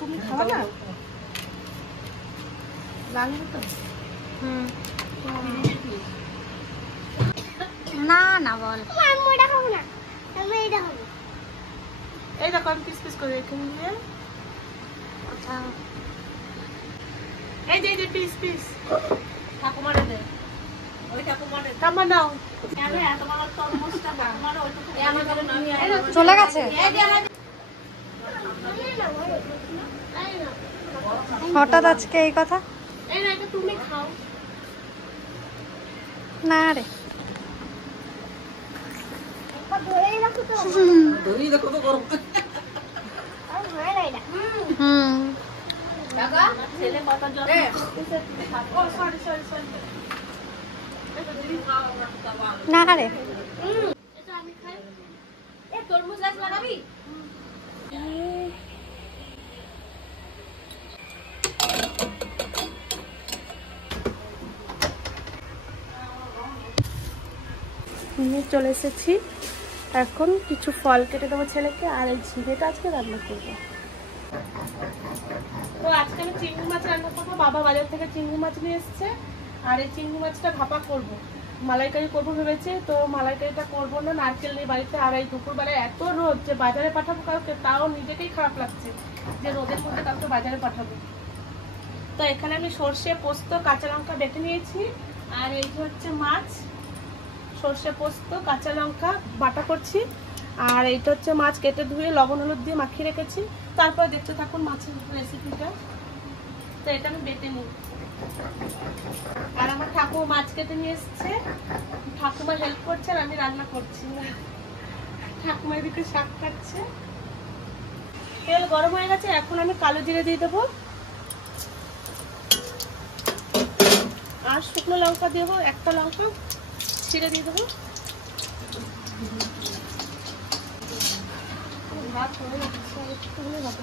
তুমি খাওয়া না লাগবে তো? না না বল এই দেখো আমি পিস পিস করে এখানে দিয়ে এই যে পিস পিস ঠাকুমারে দে। ওই ঠাকুমারে ঠাকুমা নাও। চলে গেছে হঠাৎ আজকে এই কথা। এই না এটা তুমি খাও না রে ছেলে কথা জল ও সরি সরি সরি না রে এটা আমি খাই। এ তরমুজ গাছ লাগাবি? নিয়ে চলে এসেছি। এখন কিছু ফল কেটে দেবো ছেলেকে, আর এই ঝিঙেটা আজকে রান্না করবো। তো আজকে আমি চিংড়ি মাছ রান্না করবো। বাবা বাজার থেকে চিংড়ি মাছ নিয়ে এসছে, আর এই চিংড়ি মাছটা ভাপা করব, মালাইকারি করবো ভেবেছি। তো মালাইকারিটা করবো না, নারকেল নেই বাড়িতে। আর এই দুপুরবেলায় এত রোদ যে বাজারে পাঠাবো কাউকে, তাও নিজেকেই খারাপ লাগছে যে রোদের মধ্যে কাউকে বাজারে পাঠাবো। তো এখানে আমি সর্ষে, পোস্ত, কাঁচা লঙ্কা বেটে নিয়েছি। আর এই যে হচ্ছে মাছ, সর্ষে, পোস্ত, কাঁচা লঙ্কা বাটা করছি। আর এইটা হচ্ছে মাছ কেটে ধুয়ে লবণ হলুদ দিয়ে মাখিয়ে রেখেছি। তারপর দেখতে থাকুন মাছের রেসিপিটা। তো এটা আমি বেটে নিই। আর আমার ঠাকুমা মাছ কেটে নিয়ে এসছে, ঠাকুমা হেল্প করছে আর আমি রান্না করছি। ঠাকুমা এদিকে শাক কাটছে। তেল গরম হয়ে গেছে, এখন আমি কালো জিরে দিয়ে দেবো আর শুকনো লঙ্কা দেবো, একটা লঙ্কা ছিঁড়ে দিয়ে দেবো। ভাত হয়ে যাচ্ছে, একটুখানি হবে।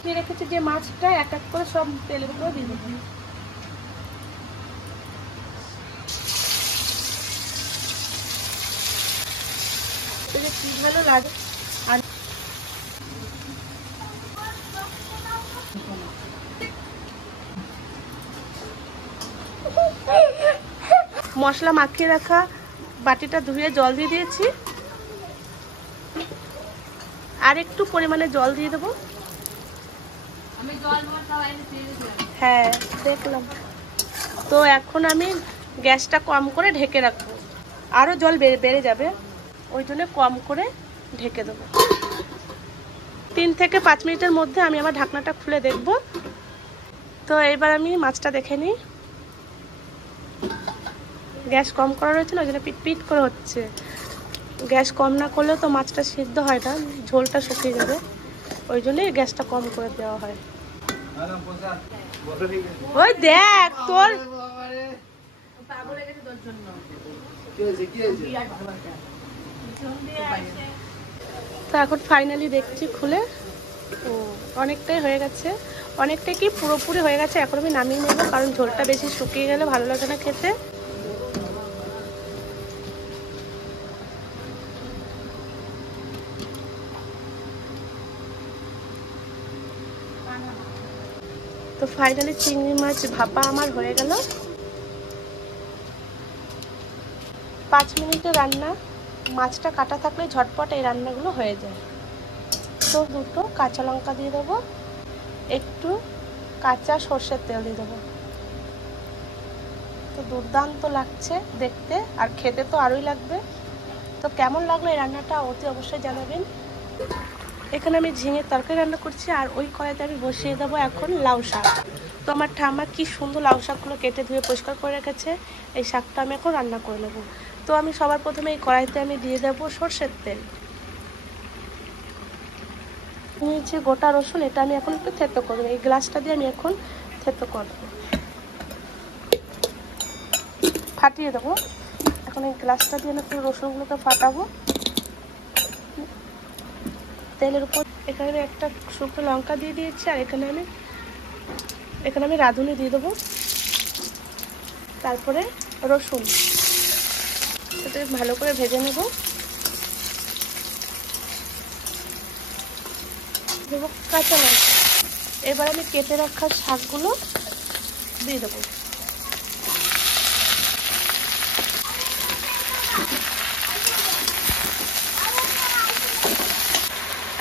দিয়ে রেখেছি যে মাছটা এক এক করে সব তেলের উপরে দিয়ে দেবো। কি ভালো লাগে। আর মশলা মাখিয়ে রাখা বাটিটা ধুয়ে জল দিয়ে দিয়েছি, আর একটু পরিমাণে জল দিয়ে দেবো। হ্যাঁ দেখলাম। তো এখন আমি গ্যাসটা কম করে ঢেকে রাখবো, আরো জল বেড়ে যাবে, ওই জন্য কম করে ঢেকে দেবো। 3 থেকে 5 মিনিটের মধ্যে আমি আমার ঢাকনাটা খুলে দেখব। তো এবার আমি মাছটা দেখে নিই। গ্যাস কম করা রয়েছে না, ওই জন্য পিট পিট করে হচ্ছে। গ্যাস কম না করলেও তো মাছটা সিদ্ধ হয় না, ঝোলটা শুকিয়ে যাবে, ওই জন্যই গ্যাসটা কম করে দেওয়া হয়। ওই দেখ তোর তো এখন ফাইনালি দেখছি খুলে, ও অনেকটাই হয়ে গেছে, অনেকটাই কি পুরোপুরি হয়ে গেছে। এখন আমি নামিয়ে নেব, কারণ ঝোলটা বেশি শুকিয়ে গেলে ভালো লাগে না খেতে। তো ফাইনালি চিংড়ি মাছ ভাপা আমার হয়ে গেল। 5 মিনিটের রান্না, মাছটা কাটা থাকলে ঝটপট এই রান্নাগুলো হয়ে যায়। তো দুটো কাঁচা লঙ্কা দিয়ে দেবো, একটু কাঁচা সর্ষের তেল দিয়ে দেবো। তো দুর্দান্ত লাগছে দেখতে, আর খেতে তো আরোই লাগবে। তো কেমন লাগলো এই রান্নাটা অতি অবশ্যই জানাবেন। এখানে আমি ঝিঙের তরকারি রান্না করছি, আর ওই কড়াইতে আমি বসিয়ে দেবো এখন লাউ শাক। তো আমার ঠাম্মা কি সুন্দর লাউ শাকগুলো কেটে ধুয়ে পরিষ্কার করে রেখেছে, এই শাকটা আমি এখন রান্না করে নেবো। তো আমি সবার প্রথমে এই কড়াইতে আমি দিয়ে দেবো সর্ষের তেল, নিয়েছি গোটা রসুন, এটা আমি এখন একটু থেতো করবো। এই গ্লাসটা দিয়ে আমি এখন থেতো করবো, ফাটিয়ে দেবো। এখন এই গ্লাসটা দিয়ে আমি পুরো রসুনগুলোকে ফাটাবো তেলের উপর। এখানে আমি একটা শুকনো লঙ্কা দিয়ে দিয়েছি, আর এখানে আমি রাঁধুনি দিয়ে দেবো। তারপরে রসুন, এটা ভালো করে ভেজে নেব। দেবো কাঁচা লঙ্কা। এবার আমি কেটে রাখা শাকগুলো দিয়ে দেবো।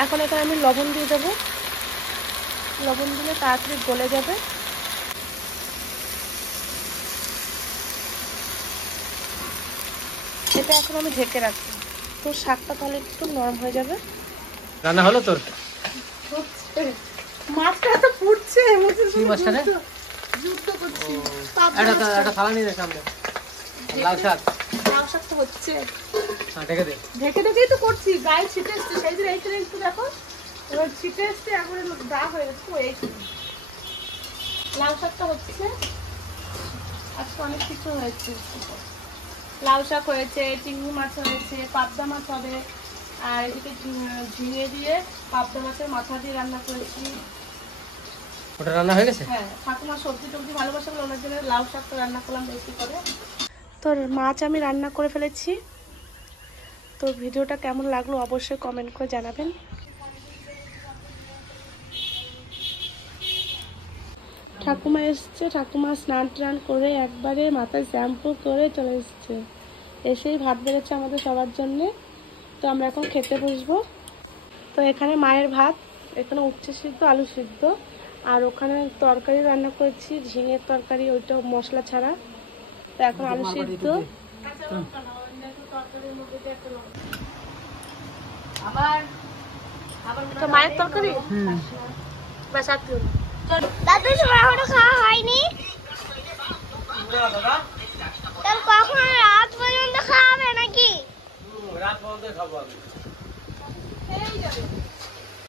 এখন এখানে আমি লবণ দিয়ে দেবো। লবণ দিলে তাড়াতাড়ি গলে যাবে। এটা এখন আমি ঢেকে রাখবো, তো শাকটা তাহলে একটু নরম হয়ে যাবে। রান্না হলো তোর? মাছটা তো ফুটছে, কি মাছটা রে? যুদ্ধ করছি। একটা থালা নিয়ে সামনে। লাউ শাক তো হচ্ছে, ঢেকে দে। ঢেকে ঢেকেই তো করছি। গায়ে ছিটে এসছে, সেই দিন এইখানে একটু দেখো, এবার ছিটে এসছে, এখন দা হয়ে গেছে। এই লাউ শাকটা হচ্ছে, আজকে অনেক কিছু হয়েছে। লাউ শাক হয়েছে, চিংড়ি মাছ হয়েছে, পাবদা মাছ হবে, আর এদিকে ঝিঙে দিয়ে পাবদা মাছের মাথা দিয়ে রান্না করেছি। ওটা রান্না হয়ে গেছে? হ্যাঁ, ঠাকুমা সবজি টবজি ভালোবাসে বলে ওনার জন্য লাউ শাকটা রান্না করলাম বেশি করে। তো মাছ আমি রান্না করে ফেলেছি। তো ভিডিওটা কেমন লাগলো অবশ্যই কমেন্ট করে জানাবেন। ঠাকুমা এসছে, ঠাকুমা স্নান টান করে একবারে মাথায় শ্যাম্পু করে চলে এসছে। এসেই ভাত বেড়েছে আমাদের সবার জন্যে। তো আমরা এখন খেতে বসবো। তো এখানে মায়ের ভাত, এখানে উচ্ছে সিদ্ধ, আলু সিদ্ধ, আর ওখানে তরকারি রান্না করেছি, ঝিঙের তরকারি, ওইটা মশলা ছাড়া। তো এখন আলু সিদ্ধ, তো মায়ের তরকারি ব্যাস আর কেউ না। দাদু সময় এখনো খাওয়া হয়নি, তাহলে কখন রাত পর্যন্ত খাওয়াবে নাকি? রাত পর্যন্ত খাবো আমি।